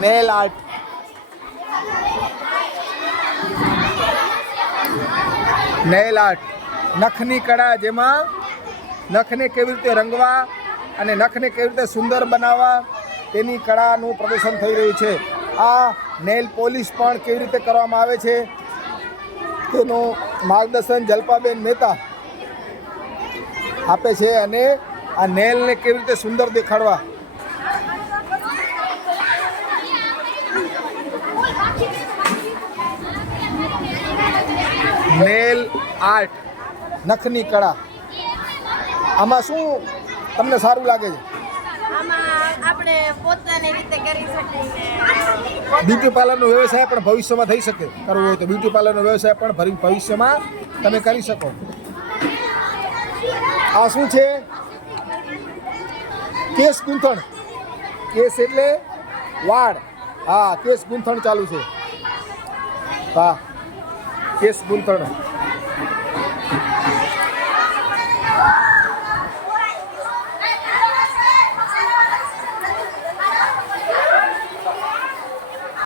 Nail art નખની કળા, જેમાં નખને કેવી રીતે રંગવા અને નખને કેવી રીતે સુંદર બનાવવા તેની કળાનું પ્રદર્શન થઈ રહ્યું છે. આ નેલ પોલિશ પણ કેવી રીતે કરવામાં આવે છે તેનું માર્ગદર્શન જલ્પાબેન મહેતા આપે છે અને આ નેલને કેવી રીતે સુંદર દેખાડવા નેલ આર્ટ નખની કળા. આમાં શું તમને સારું લાગે છે? આપણે પોતાની રીતે કરી શકીએ. બ્યુટી પાર્લરનો વ્યવસાય પણ ભવિષ્યમાં થઈ શકે. કરવો હોય તો બ્યુટી પાર્લરનો વ્યવસાય પણ ભવિષ્યમાં તમે કરી શકો. આ શું છે? કેસ ગૂંથણ. કેસ એટલે વાળ. હા, કેસ ગૂંથણ ચાલુ છે. હા, કેસ ગૂંથણ.